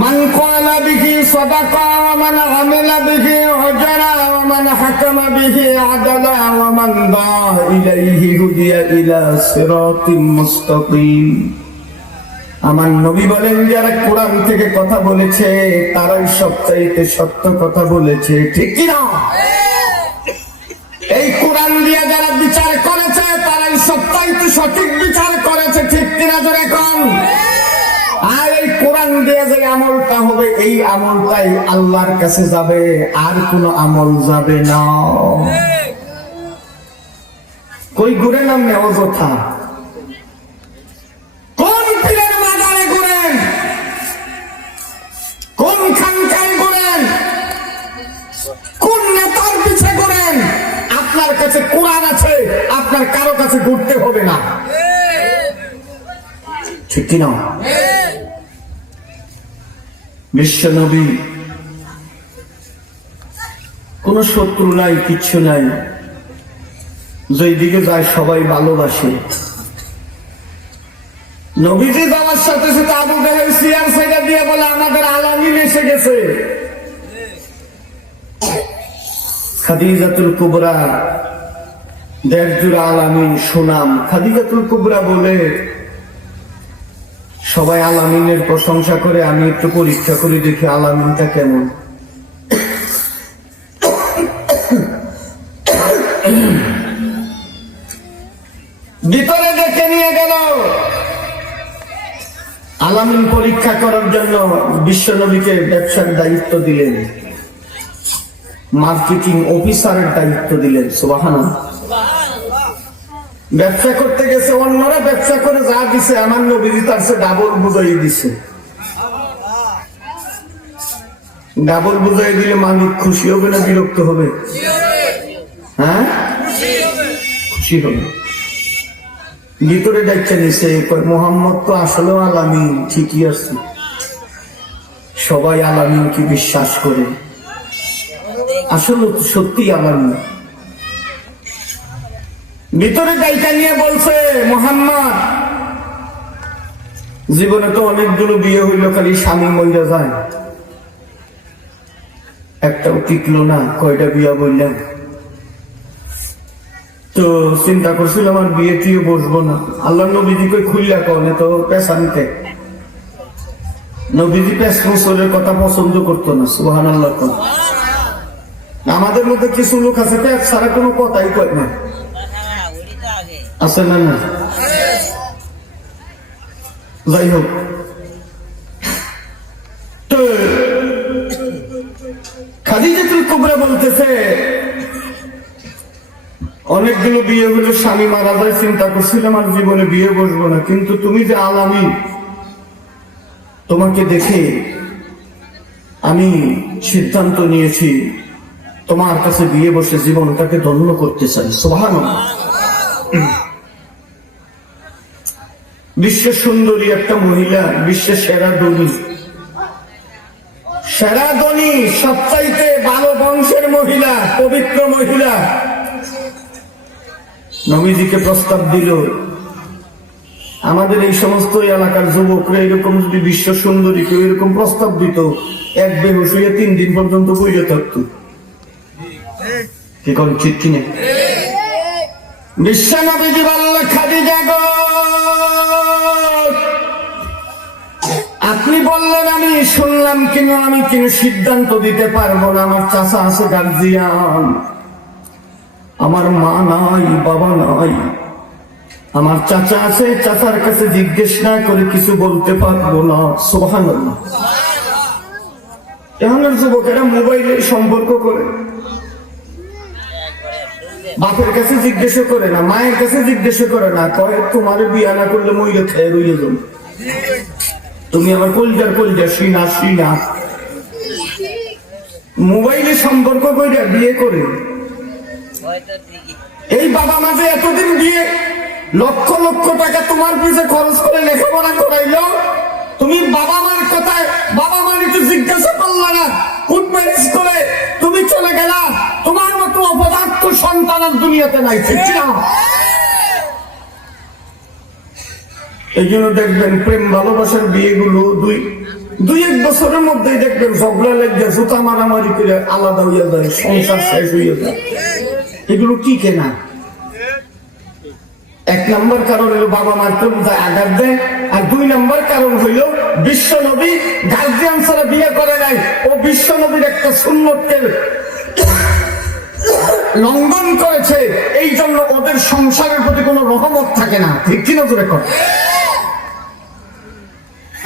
মান ক্বালা বিহি সাদাকা ওয়া মান আমিলা বিহি আজরা ওয়া মান হাকামা বিহি আদালা ওয়া মান দাআ ইলাইহি হুদিয়া ইলা সিরাতিম মুস্তাকিম। আমার নবী বলেন, যারা কোরআন থেকে কথা বলেছে তারাই সবচাইতে সত্য কথা বলেছে, ঠিক কি না? এই কোরআন দিয়ে যারা বিচার করেছে তারাই সবচাইতে সঠিক বিচার করেছে, ঠিক কিনা জোরে কোন? আর এই কোরআন দিয়ে যে আমলটা হবে, এই আমলটাই আল্লাহর কাছে যাবে, আর কোন আমল যাবে না। কই ঘুরে নাম নেওয়া কথা? কোন পীরের মাজারে ঘুরেন, কোন খানকায় ঘুরেন, কোন নেতার পিছে ঘুরেন, আপনার কাছে কোরআন আছে, আপনার কারো কাছে ঘুরতে হবে না, ঠিক কিনা? বিশ্বনবী কোন শত্রু নাই, কিচ্ছু নাই, যেদিকে যায় সবাই ভালোবাসে। নবীজি যাওয়ার সাথে সাথে আবু জাহেল সিয়ার সাইডা দিয়ে বলে, আমাদের আলামিন এসে গেছে। খাদিজাতুল কুবরা, দেড়জুড়া আলামিন সুনাম। খাদিজাতুল কুবরা বলে, সবাই আলামিনের প্রশংসা করে, আমি একটু পরীক্ষা করে দেখি আলামিনটা কেমন। ভিতরে দেখে নিয়ে গেল। আলামিন পরীক্ষা করার জন্য বিশ্বনবীকে ব্যবসার দায়িত্ব দিলেন, মার্কেটিং অফিসারের দায়িত্ব দিলেন। সুবহানাল্লাহ। ব্যবসা করতে গেছে, অন্যরা ব্যবসা করে যা দিছে আমার নবীজি তার চেয়ে ডাবল বুঝাই দিছে। ডাবল বুঝাই দিলে মালিক খুশি হবে না বিরক্ত হবে? হ্যাঁ, খুশি হবে। ভিতরে ডাক্তার নিছে, মোহাম্মদ তো আসলেও আলামিন, ঠিকই আছে। সবাই আলামিনকে বিশ্বাস করে, আসলে সত্যি আলামিন। ভিতরে ডাইকা নিয়ে বলছে, মোহাম্মদ জীবনে তো অনেকগুলো বিয়ে হইল, খালি স্বামী মইরা যায়, একটাও টিকলো না, কয়টা বিয়া বললাম। তো চিন্তা করছিল আমার বিয়ে টিও বসবো না। আল্লাহ নবীজি কই খুললা কনে তো পেশানিতে। নবীজি পেশ মুসলের কথা পছন্দ করতো না। সুবহানাল্লাহ। আমাদের মধ্যে কিছু লোক আছে পেশ ছাড়া কোনো কথাই কয় না, আছে না? না, যাই হোক। তো খাদিজাতুল কুবরা বলতেছে, অনেকগুলো বিয়ে হলো, স্বামী মারা যায়, চিন্তা করছিলাম আর জীবনে বিয়ে বসবো না, কিন্তু তুমি যে আলামিন, তোমাকে দেখে আমি সিদ্ধান্ত নিয়েছি তোমার কাছে বিয়ে বসে জীবনটাকে ধন্য করতে চাই। সুবহানাল্লাহ। বিশ্বের সুন্দরী একটা মহিলা, বিশ্বের সেরা ধনী, সেরা ধনী, সবচাইতে ভালো বংশের মহিলা, পবিত্র মহিলা নবীজিকে প্রস্তাব দিল। আমাদের এই সমস্ত এলাকার যুবকরা এরকম যদি বিশ্ব সুন্দরী কেউ এরকম প্রস্তাব দিত, এক বেহুশ হইয়া 3 দিন পর্যন্ত বইলে থাকতো। কি কোন ঠিক কিনা? বিশ্ব নবীজি বলল, খাদিজা গো, আপনি বললেন, আমি শুনলাম, কিন্তু আমি কিন্তু সিদ্ধান্ত দিতে পারবো না। আমার চাচা আছে গার্জিয়ান, আমার মা নাই, বাবা নাই। আমার চাচা আছে, চাচার কাছে জিজ্ঞেস না করে কিছু বলতে পারবো না। সুবহানাল্লাহ। এখানের যুবকেরা মোবাইলে সম্পর্ক করে, বাপের কাছে জিজ্ঞেস করে না, মায়ের কাছে জিজ্ঞেস করে না, কয় তোমার বিয়া না করলে মইরে খেয়ে রইলে যাবো, তুমি আমার কলজার কলজা, সিনা সিনা। মোবাইলে সম্পর্ক করে বিয়ে করে। এই বাবা মা যে এতদিন বিয়ে লক্ষ লক্ষ টাকা তোমার পিছনে খরচ করে লেখাপড়া করাইলো, তুমি বাবা মার কথায়, বাবা মার একটু জিজ্ঞাসা করলা না, ফুড ম্যারেজ করে তুমি চলে গেলা। তোমার মতো অপদার্থ সন্তান আর দুনিয়াতে নাই, ঠিক না? এই জন্য দেখবেন প্রেম ভালোবাসার বিয়েগুলো 2-1 বছরের মধ্যেই দেখবেন ঝগড়া লেগে জুতা মারামারি করে আলাদা হইয়া যায়, সংসার শেষ হইয়া যায়। এগুলো কি কেনা? 1 নম্বর কারণ হলো বাবা মার কবিতায় আঘাত দেয়, আর 2 নম্বর কারণ হইল বিশ্ব নবী গার্জিয়ান ছাড়া বিয়ে করে নাই, ও বিশ্ব নবীর একটা সুন্নতকে লঙ্ঘন করেছে, এই জন্য ওদের সংসারের প্রতি কোনো রহমত থাকে না। ঠিক কিনা জোরে কর।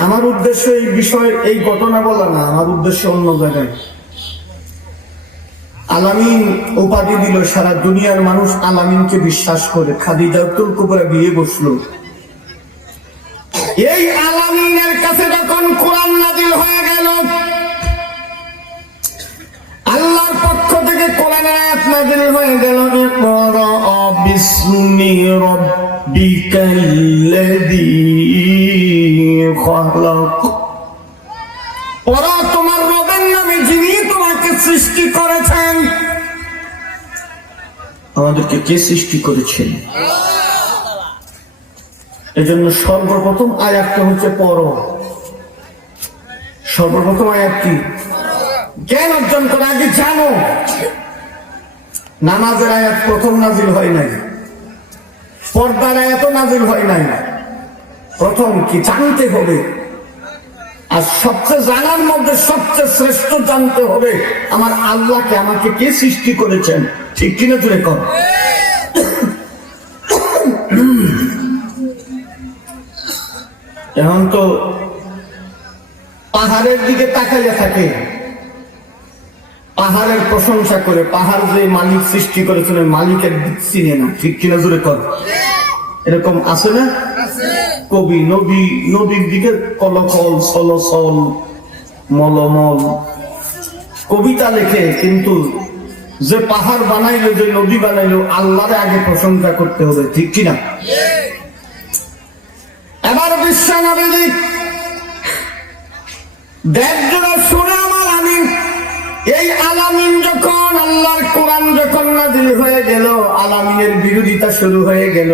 আমার উদ্দেশ্য এই বিষয়ে এই ঘটনা বলা না, আমার উদ্দেশ্য অন্য জায়গায়। আলামিন উপাধি দিল, সারা দুনিয়ার মানুষ আলামিনকে বিশ্বাস করে। খাদিজাতুল কুবরা বিয়ে বসলো। এই আলামিনের কাছে যখন কোরআন নাযিল হয়ে গেল, আল্লাহর পক্ষ থেকে কোরআনের আয়াত নাযিল হয়ে গেল, ইকরা বিসমি রাব্বিকাল্লাযী খালাক। ওরা তোমার রবের নামে, যিনি তোমাকে সৃষ্টি করেছেন। আমাদেরকে কে সৃষ্টি করেছেন? এজন্য সর্বপ্রথম আয়াতটা হচ্ছে পড়ো। সর্বপ্রথম আয়াত কি? জ্ঞান অর্জন করা আগে জানো। নামাজের আয়াত প্রথম নাজিল হয় নাই, পর্দার আয়াত নাজিল হয় নাই। প্রথম কি? জানতে হবে। আর সবচেয়ে জানার মধ্যে সবচেয়ে শ্রেষ্ঠ জানতে হবে আমার আল্লাহকে, আমাকে কে সৃষ্টি করেছেন। ঠিক কিনা জুড়ে কর। এখন তো পাহাড়ের দিকে তাকাইয়া থাকে, পাহাড়ের প্রশংসা করে, পাহাড় যে মালিক সৃষ্টি করেছেন মালিকের চিনে না। ঠিক কিনা জুড়ে কর। এরকম আছে না? কবি নদীর দিকে কলকল সলসল মলমল কবিতা লেখে, কিন্তু যে পাহাড় বানাইলো, যে নদী বানাইলো, আল্লাহরে আগে প্রশংসা করতে হবে। ঠিক কিনা? এবার বিশ্ব নবী দেবজোড়া শুনে আমার আমিন, এই আলামিন যখন আল্লাহর কোরআন যখন নাযিল হয়ে গেল, আলামিনের বিরোধিতা শুরু হয়ে গেল।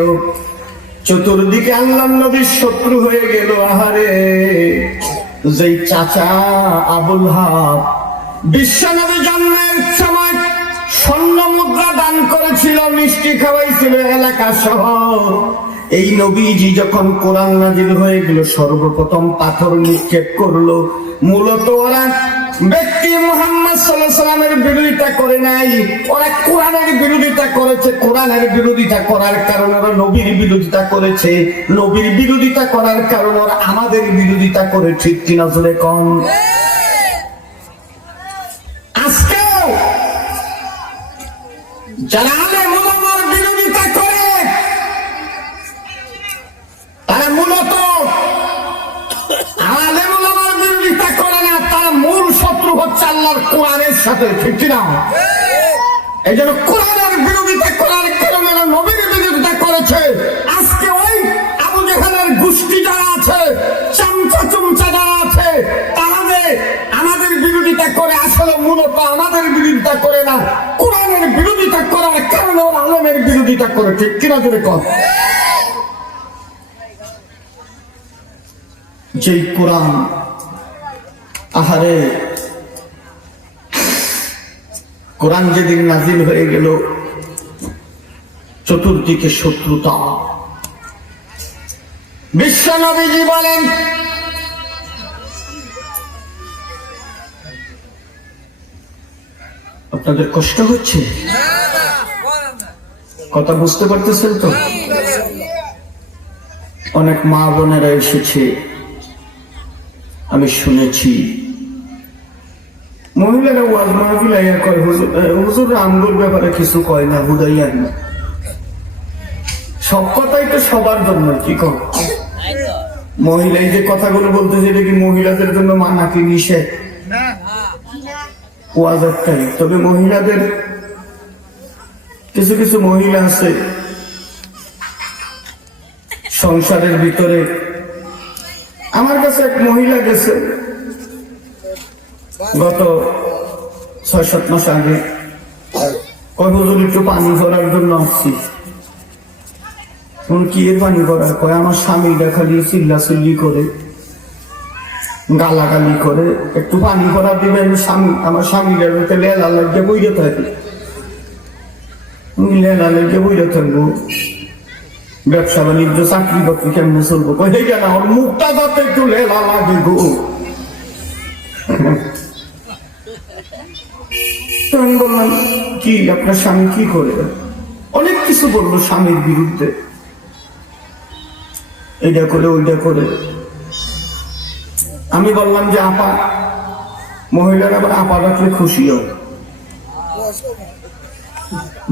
চতুর্দিকে আল্লাহ নবীর শত্রু হয়ে গেল। আহারে, যেই চাচা আবুল হাব বিশ্ব নবী জন্মের সময় স্বর্ণ মুদ্রা দান করেছিল, মিষ্টি খাওয়াইছিল এলাকা সহ, এই নবীজি যখন কোরআন নাযিল হয়ে গেল সর্বপ্রথম পাথর নিক্ষেপ করলো। মূলত ওরা ব্যক্তি মুহাম্মদ সাল্লাল্লাহু আলাইহি ওয়াসাল্লামের বিরোধিতা করে নাই, ওরা কোরআনের বিরোধিতা করেছে। কোরআনের বিরোধিতা করার কারণে ওরা নবীর বিরোধিতা করেছে, নবীর বিরোধিতা করার কারণে ওরা আমাদের বিরোধিতা করে। ঠিক কিনা জোরে কোন। আজকেও যারা আলেম ওলামার বিরোধিতা করে, তারা মূলত আলেম ওলামার বিরোধিতা করে না, তারা মূল শত্রু হচ্ছে আল্লাহর কোরআনের সাথে। ঠিক না? এই জন্য কোরআনের বিরোধিতা করার কারণে নবীর বিরোধিতা করেছে। আজকে ওই আবু জেহেলের গোষ্ঠী যারা আছে, চামচা চুমচা যারা আছে, তারা যে আমাদের বিরোধিতা করে, আসলে মূলত আমাদের বিরোধিতা করে না, কোরআনের বিরোধিতা করার কারণে ওরা আলেমের বিরোধিতা করে। ঠিক কিনা জোরে কর। যেই কোরআন, আহারে, কোরআন যেদিন নাজিল হয়ে গেল চতুর্দিকে শত্রুতা। বিশ্ব নবীজি বলেন, আপনাদের কষ্ট হচ্ছে? কথা বুঝতে পারতেছেন তো? অনেক মা বোনেরা এসেছে, আমি শুনেছি মহিলারা ওয়াজ মাহফিল আইয়া কয়, হুজুর আমগুর ব্যাপারে কিছু কয় না, হুদাইয়া না। সব কথাই তো সবার জন্য। কি কর মহিলা যে কথাগুলো বলতেছে, এটা কি মহিলাদের জন্য মানা কি নিষেধ? ওয়াজ একটাই। তবে মহিলাদের কিছু কিছু মহিলা আছে সংসারের ভিতরে। আমার কাছে এক মহিলা গেছে গত 6-7 মাস আগে, কয় হুজুর একটু পানি ভরার জন্য আসছি। কি এর পানি ভরা? কয় আমার স্বামী দেখা দিয়ে চিল্লা চিল্লি করে, গালাগালি করে, একটু পানি ভরা দিবেন, স্বামী আমার স্বামীরা লেলা লাগিয়ে বইরে থাকে, লেলা লাগিয়ে বইরে থাকবো, ব্যবসা বাণিজ্য চাকরি বাকরি কেমনে চলবো, কেন আমার মুখটা যাতে একটু লেলা লাগে গো। তো আমি বললাম কি আপনার স্বামী কি করে, অনেক কিছু বললো স্বামীর বিরুদ্ধে, এইটা করে ওইটা করে। আমি বললাম যে আপা, মহিলারা আবার আপা রাখলে খুশি হয়,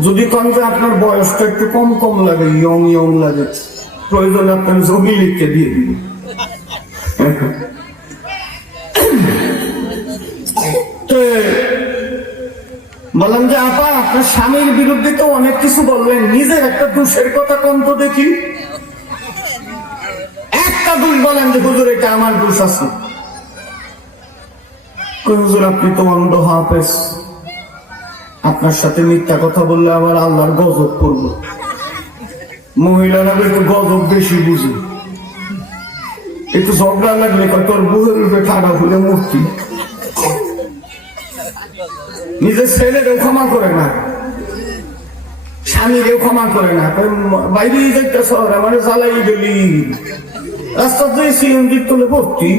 যদি কম যে আপনার বয়সটা একটু কম কম লাগে, ইয়ং ইয়ং লাগে, প্রয়োজনে আপনার জমি লিখতে দিয়ে দিব। বললাম যে আপা আপনার স্বামীর বিরুদ্ধে তো অনেক কিছু বললেন, নিজের একটা দোষের কথা কম তো দেখি, একটা দোষ বলেন যে হুজুর এটা আমার দোষ আছে। হুজুর আপনি তো অন্ধ হাফেজ, আপনার সাথে মিথ্যা কথা বললে আবার আল্লাহর গজব পড়বো, মহিলারা একটু গজব বেশি বুঝে, একটু ঝগড়া লাগলে তোর বুহের উপরে ঠাড়া হলে মূর্তি, নিজের ছেলেরেও ক্ষমা করে না, স্বামীরেও ক্ষমা করে না, বাইরে যেতে শহর আমার জ্বালাই গেলি, রাস্তাতে সিএনজি তুলে ভর্তি।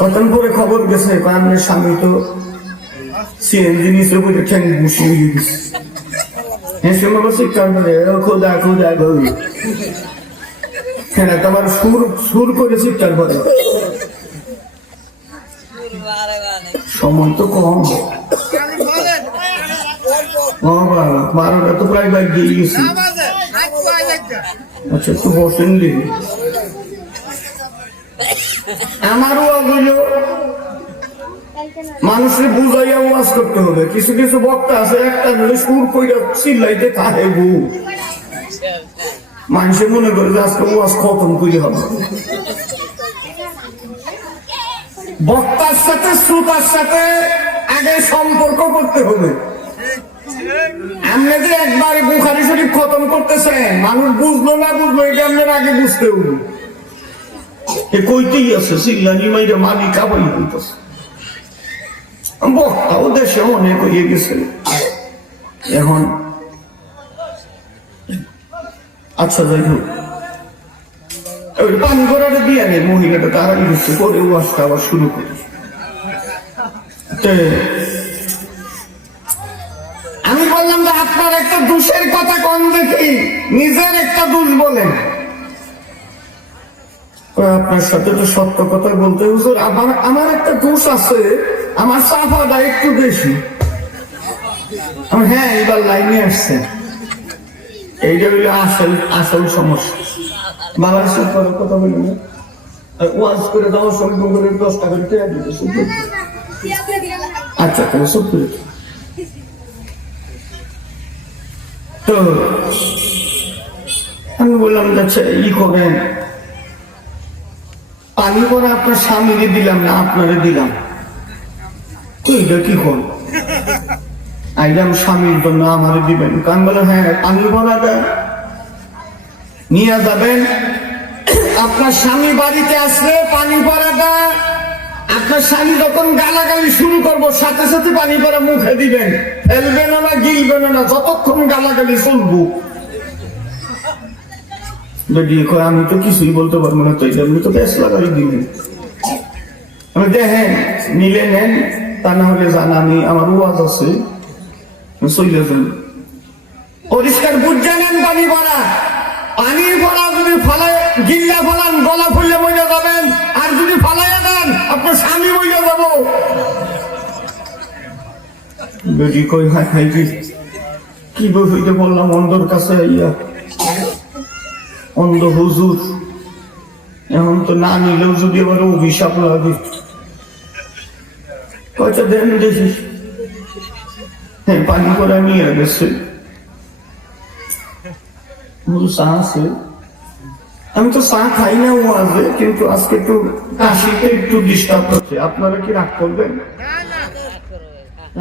কতক্ষণ পরে খবর গেছে আপনার স্বামী তো সিএনজি নিচে বসে ঠ্যাং বসিয়ে গেছে, হ্যাঁ সে আমার চিৎকার করে খোদা খোদা গো, হ্যাঁ তোমার সুর সুর করে চিৎকার করে। সময় তো কম, 12টা তো প্রায় বাইক দিয়ে গেছি। আচ্ছা একটু বসেন দিন, আমারও ওগুলো মানুষের বুঝাইয়া ওয়াজ করতে হবে। কিছু কিছু বক্তা আছে একটা ধরে সুর কইরা চিল্লাইতে থাকে গো, মানুষের মনে করে যে আজকে ওয়াজ খতম করে হবে। বক্তার সাথে শ্রোতার সাথে আগে সম্পর্ক করতে হবে। আপনি যে একবার বুখারী শরীফ খতম করতেছেন, মানুষ বুঝলো না বুঝলো এটা আপনার আগে বুঝতে হবে। এ কইতেই আছে চিল্লানি মাইরে মালি কাবাই হইতেছে, বক্তাও দেশে অনেক হয়ে গেছে এখন। আচ্ছা যাই হোক, ওই পানি করাটা দিয়ে নেই, মহিলাটা তাড়াতাড়ি হচ্ছে করে ওয়াজটা আবার শুরু করে। আমি বললাম যে আপনার একটা দোষের কথা কম দেখি, নিজের একটা দোষ বলেন। আপনার সাথে তো সত্য কথা বলতে হুজুর আমার একটা দোষ আছে, আমার সাফাটা একটু বেশি। হ্যাঁ এবার লাইনে আসছে, এইটা হইলে আসল আসল সমস্যা। বাবার সাথে কথা বলি না, ওয়াজ করে দেওয়ার সময় করে 10 টাকা টাকা দিতে শুধু। আচ্ছা তাহলে সব করে তো আমি বললাম যাচ্ছে ই করেন, পানি করে আপনার স্বামীকে দিলাম না আপনারে দিলাম, এইটা কি কর আইলাম স্বামীর জন্য আমারে দিবেন। কারণ বলে হ্যাঁ পানি ভরাটা নিয়ে যাবেন, আপনার স্বামী বাড়িতে আসলে পানি ভরাটা আপনার স্বামী যখন গালাগালি শুরু করবো সাথে সাথে পানি ভরা মুখে দিবেন, ফেলবেন না গিলবেন না, যতক্ষণ গালাগালি চলবো। আমি তো কিছুই বলতে পারবো না, তো এটা তো বেশ লাগাই দিলেন। আমি দেখেন নিলে নেন, তা না হলে জান আমি আমার ওয়াজ আছে চলে যান। পরিষ্কার বুঝে নেন পানি ভরা, পানির ভরা যদি ফালাই গিল্লা ফেলান গলা ফুললে বইয়া যাবেন, আর যদি ফালাইয়া দেন আপনার স্বামী বইয়া যাবো। বেটি কই হাই হাই কি বইতে বললাম অন্ধর কাছে আইয়া, অন্ধ হুজুর এখন তো না নিলেও যদি আবার অভিশাপ লাগে, কয়টা দেন দেখি। হ্যাঁ পানি করে নিয়ে গেছে, চা আছে, আমি তো চা খাই না ওয়াজে, কিন্তু আজকে একটু কাশিতে একটু ডিস্টার্ব হচ্ছে, আপনারা কি রাগ করবেন?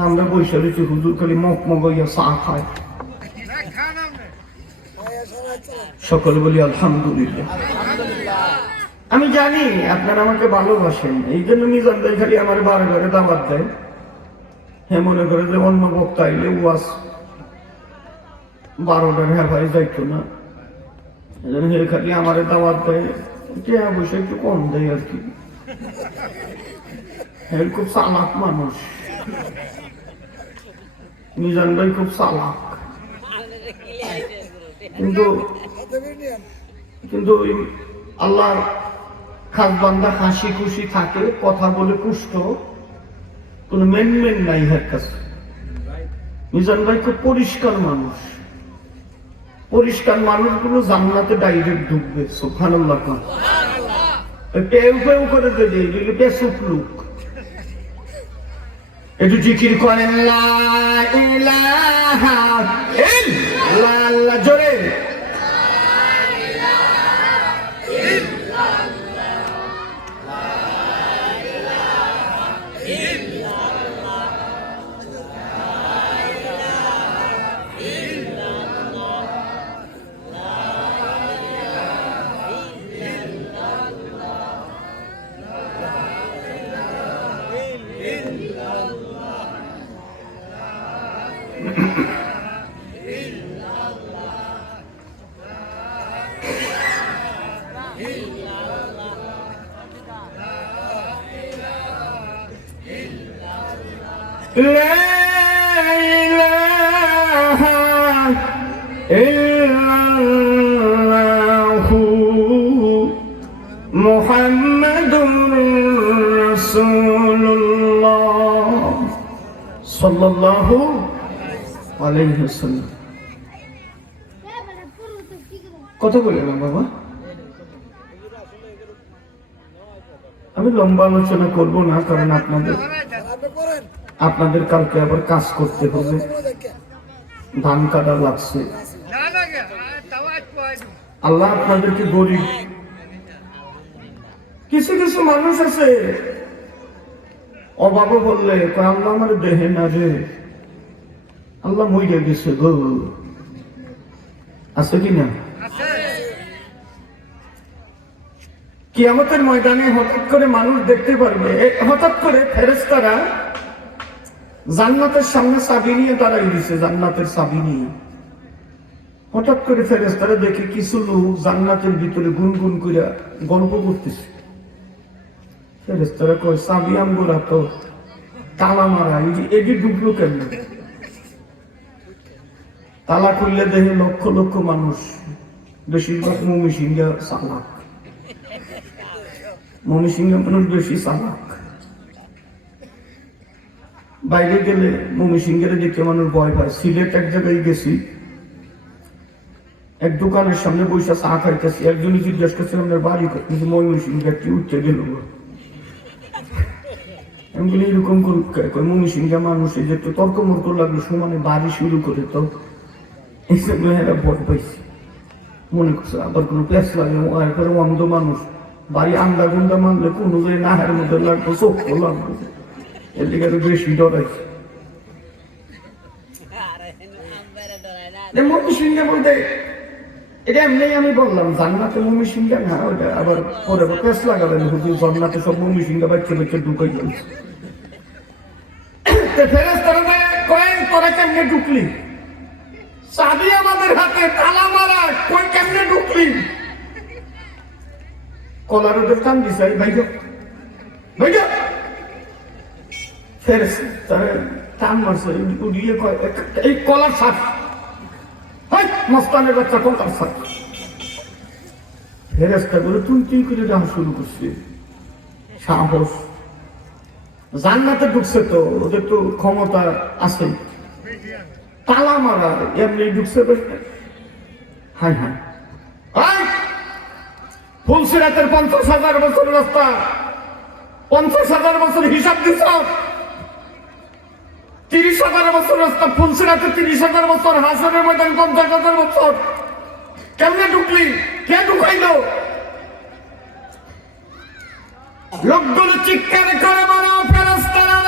আমরা বৈশা দিচ্ছি হুজুর খালি মক মগইয়া চা খায়, সকলে বলি আলহামদুলিল্লাহ। আমি জানি আপনারা আমাকে ভালোবাসেন, এই জন্য মিজান ভাই খালি আমার বারে বারে দাওয়াত দেয়। হ্যাঁ, মনে করে যে অন্য বক্তা আইলে ওয়াজ 12টার হেফাই যাইতো না, এই জন্য হে খালি আমার দাওয়াত দেয়, বসে একটু কম দেয় আর কি। হ্যাঁ, খুব চালাক মানুষ, মিজান ভাই খুব চালাক, কিন্তু কিন্তু আল্লাহর খাস বান্দা হাসি খুশি থাকে, কথা বলে পুষ্ট, কোন মেনমেন নাই এর কাছে। মিজান ভাই খুব পরিষ্কার মানুষ, পরিষ্কার মানুষগুলো জান্নাতে ডাইরেক্ট ঢুকবে। সুবহানাল্লাহ। পেউ পেউ করে দেবে পেসুক লোক। একটু জিকির করেন লা ইলাহা ইল্লাল্লাহ, জোরে। لا إله إلا الله محمد رسول الله صلى الله عليه وسلم। কথা বলে না বাবা, আমি লম্বা আলোচনা করব না, কারণ আপনাদের কালকে আবার কাজ করতে হবে, ধান কাটা লাগছে। আল্লাহ আপনাদেরকে গরিব, কিছু কিছু মানুষ আছে অভাবে বললে আল্লাহ আমার দেহে না রে, আল্লাহ মইরে গেছে গো, আছে কিনা? কিয়ামতের ময়দানে হঠাৎ করে মানুষ দেখতে পারবে, হঠাৎ করে ফেরেশতারা জান্নাতের সামনে চাবি নিয়ে দাঁড়াই দিছে, জান্নাতের চাবি নিয়ে। হঠাৎ করে ফেরেশতারা দেখে কিছু লোক জান্নাতের ভিতরে গুনগুন করে গল্প করতেছে। ফেরেশতারা কয় চাবি আমগুলা তো তালা মারা, এটি ডুবলো কেন? তালা খুললে দেখে লক্ষ লক্ষ মানুষ, বেশিরভাগ মমিসিংহা চালাক, মমিসিংহা মানুষ বেশি চালাক। বাইরে গেলে মমিসিংহের দেখে মানুষ ভয় পায়। সিলেট এক জায়গায় গেছি, এক দোকানের সামনে বৈশা চা খাইতেছি, একজনই জিজ্ঞাসা করছে আপনার বাড়ি কিন্তু ময়মনসিংহ একটি উঠতে গেল। আমি বলি এরকম ময়মনসিংহ মানুষ যে একটু তর্ক মর্ক লাগলো সমানে বাড়ি শুরু করে, তো এই জন্য এরা ভয় পাইছে, মনে করছে আবার কোনো প্যাস লাগে। অন্ধ মানুষ বাড়ি আন্দা গুন্ডা মানলে কোনো নাহের মধ্যে লাগবো, চোখ লাগবো, এর দিকে আরো বেশি ডরাইছে। ময়মনসিংহ বলতে এটা এমনি আমি বললাম জান্নাতে ময়মনসিংহ না, ওটা আবার পরে প্যাস লাগাবেন হুজুর, জান্নাতে সব ময়মনসিংহ বাচ্চা বাচ্চা ঢুকাই যাচ্ছে। ফেরেশতারা কয় তোরা কেমনে ঢুকলি? চাবি আমাদের হাতে, তালা মারা, কই কেমনে ঢুকলি? কলার ওদের কান দিছে, ভাই ভাই ফেরেশতারা টান মারছে, উড়িয়ে কয় এই কলার ছাপ, মস্তানের বাচ্চা কলার ছাপ। ফেরেশতাগুলো তুই করে যাওয়া শুরু করছে, সাহস। জান্নাতে ঢুকছে তো ওদের তো ক্ষমতা আছে, তালা মারা এমনি ঢুকছে। হাই হাই ফুলসিরাতের 50,000 বছর রাস্তা, 50,000 বছর হিসাব দিছ, 30,000 বছর রাস্তা, ফুলসিরাতে 30,000 বছর, হাসরের ময়দান 50,000 বছর, কেমনে ঢুকলি? কে ঢুকাইলো? লোকগুলো চিৎকার করে বলো ফেরেশতারা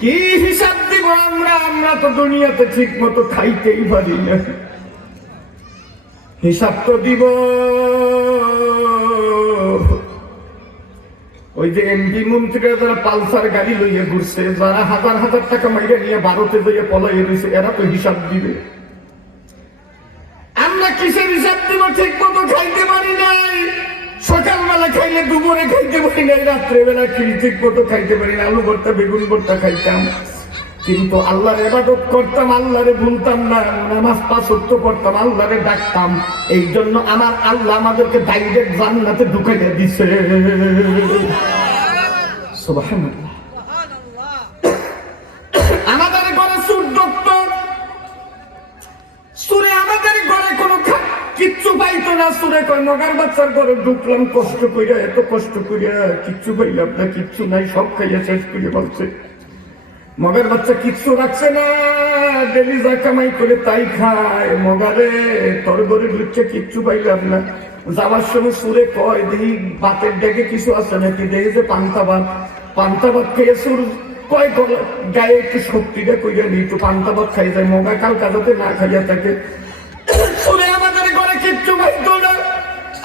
কি হিসাব দিব আমরা? আমরা তো দুনিয়াতে ঠিক মতো খাইতেই পারি না, হিসাব তো দিব। ওই যে এমপি মন্ত্রীরা যারা পালসার গাড়ি লইয়া ঘুরছে, যারা হাজার হাজার টাকা মাইরা নিয়ে ভারতে যাইয়া পলাইয়া রয়েছে, এরা তো হিসাব দিবে। আমরা কিসের হিসাব দিব? ঠিক মতো খাইতে পারি নাই, সকালবেলা খাইলে দুপুরে খাইতে পারি নাই, রাত্রেবেলা ঠিক মতো খাইতে পারি না। আলু ভর্তা বেগুন ভর্তা খাইতাম, কিন্তু আল্লাহর ইবাদত করতাম, আল্লাহরে ভুলতাম না, নামাজ পাঁচ ওয়াক্ত পড়তাম, আল্লাহরে ডাকতাম। এই জন্য আমার আল্লাহ আমাদেরকে ডাইরেক্ট জান্নাতে ঢুকাইয়া দিছে। সুবহানাল্লাহ। আমাদের ঘরে সুর ডক্টর, সুরে আমাদের ঘরে কোনো কিচ্ছু পাইতো না। সুরে কয় মগার বাচ্চার ঘরে ঢুকলাম কষ্ট কইরা, এত কষ্ট কইরা কিচ্ছু পাইলাম না, কিচ্ছু নাই, সব খাইয়া শেষ করে বলছে। মগের বাচ্চা কিচ্ছু রাখছে না, ডেলি যা কামাই করে তাই খায়। মগারে তোর ঘরে ঢুকছে, কিচ্ছু পাইলাম না। যাওয়ার সময় সুরে কয় দেখি ভাতের ডেকে কিছু আছে নাকি, দেখি যে পান্তা ভাত খেয়ে সুর কয় গায়ে একটু শক্তিটা কইরা নি, একটু পান্তা ভাত খাই যায়। মগা কালকা যাতে না খাইয়া থাকে। সুরে আমাদের ঘরে কিচ্ছু পাইতো না,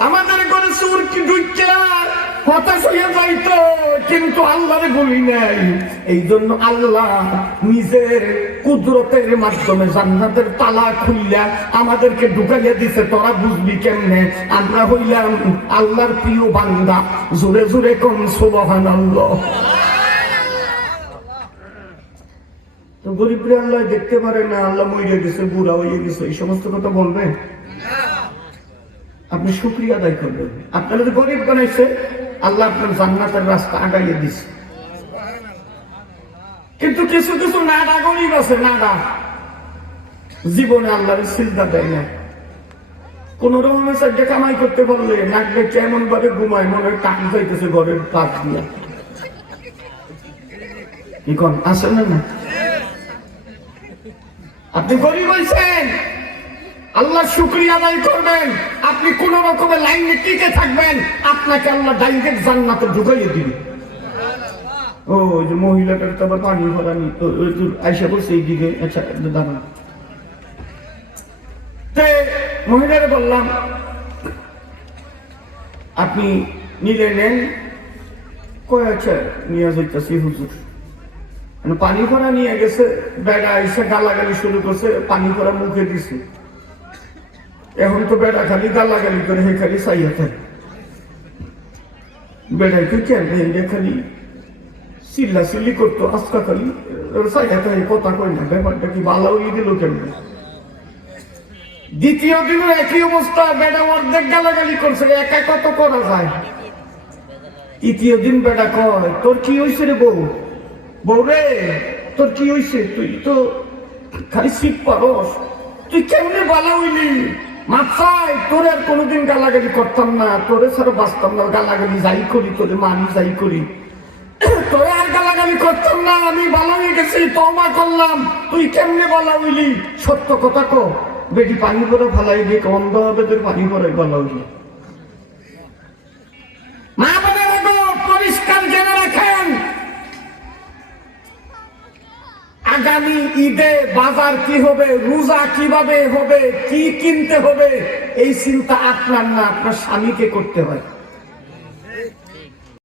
আমাদের ঘরে সুর কি ঢুকছে হতাশ হয়ে যাইতো, কিন্তু আল্লাহরে বলি নাই। এই জন্য আল্লাহ নিজের কুদরতের মাধ্যমে জান্নাতের তালা খুললা আমাদেরকে ঢুকাইয়া দিছে। তোরা বুঝবি কেমনে? আমরা হইলাম আল্লাহর প্রিয় বান্দা। জোরে জোরে কোন সুবহানাল্লাহ। তো গরিবরে আল্লাহ দেখতে পারে না, আল্লাহ মরে গেছে, বুড়া হয়ে গেছে, এই সমস্ত কথা বলবেন? আপনি শুকরিয়া আদায় করবেন। আপনারা যে গরিব বানাইছে, আল্লাহ আপনার জান্নাতের রাস্তা আগাইয়ে দিছে। কিন্তু কিছু কিছু নাডা গরিব আছে, নাডা জীবনে আল্লাহর সিজদা দেয় না। কোন রকমের সাহায্য কামাই করতে পারলে নাকবে কেমন ভাবে ঘুমায়, মনে হয় কাক যাইতেছে ঘরের পাশ দিয়া। কি কোন আসেন না? আপনি গরিব হয়েছেন, আল্লাহ শুকরিয়া আদায় করবেন। আপনি কোন রকমের লাইনে টিকে থাকবেন, আপনাকে আল্লাহ ডাইরেক্ট জান্নাতে ঢুকাইয়ে দিবে। ও যে মহিলাটার তো আবার পানি ভরানি, তো আইসা বলছে এইদিকে, আচ্ছা দাঁড়ান। মহিলারে বললাম আপনি নিলে নেন, কয় আচ্ছা নিয়ে যাইতেছি হুজুর। পানি ভরা নিয়ে গেছে, বেড়া এসে গালাগালি শুরু করছে, পানি ভরা মুখে দিছে। এখন তো বেড়া খালি গালাগালি করে, হে খালি চাইয়া থাকে। বেড়াইতে কেন খালি চিল্লা চিল্লি করতো, আজকা খালি চাইয়া থাকে, কথা কই না। ব্যাপারটা কি বালা উড়িয়ে দিল কেমন? দ্বিতীয় দিনের একই অবস্থা, বেড়া অর্ধেক গালাগালি করছে, একা কত করা যায়। তৃতীয় দিন বেড়া কয় তোর কি হয়েছে রে বউ, বউ রে তোর কি হয়েছে? তুই তো খালি শিখ পারস, তুই কেমনে বালা হইলি? মাথায় তোর আর কোনোদিন গালাগালি করতাম না, তোরে ছাড়া বাঁচতাম না, গালাগালি যাই করি তোরে মানি যাই করি, তোরে আর গালাগালি করতাম না, আমি বালা হয়ে গেছি, তওবা করলাম। তুই কেমনে বালা হইলি? সত্য কথা কো। বেটি পানি ভরে ফালাই দিয়ে অন্ধ হবে, তোর পানি ভরে বালা হইলি। মা বোনেরা পরিষ্কার জেনে রাখেন, আগামী ঈদে বাজার কি হবে, রোজা কিভাবে হবে, কি কিনতে হবে, এই চিন্তা আপনার না, আপনার স্বামীকে করতে হয়।